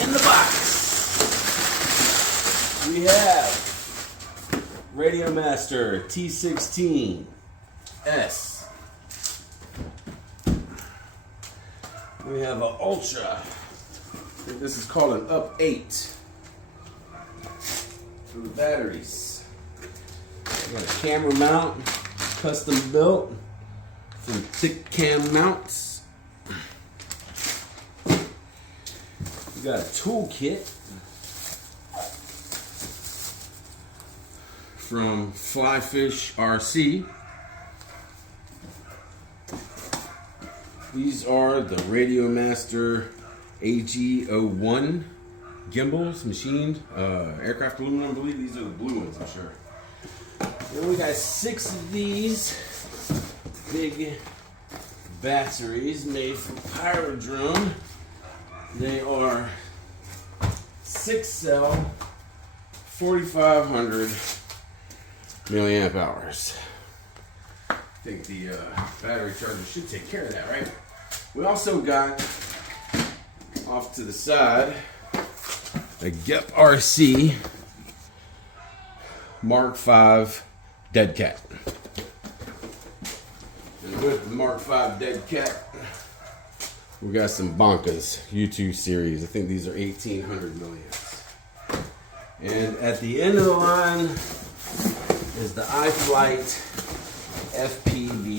In the box, we have Radiomaster T16S. We have an Ultra. I think this is called an Up 8 for the batteries. We got a camera mount, custom built, some thick cam mounts. We got a toolkit from Flyfish RC. These are the Radiomaster AG01 gimbals, machined aircraft aluminum. I believe these are the blue ones, I'm sure. Then we got 6 of these big batteries made from Pyrodrone. They are 6-cell, 4,500 milliamp hours. I think the battery charger should take care of that, right? We also got off to the side a Gibson RC Mark V Dead Cat. And with the Mark V Dead Cat, we got some Bonkas U2 series. I think these are 1,800 milliamps. And at the end of the line is the iFlight FPV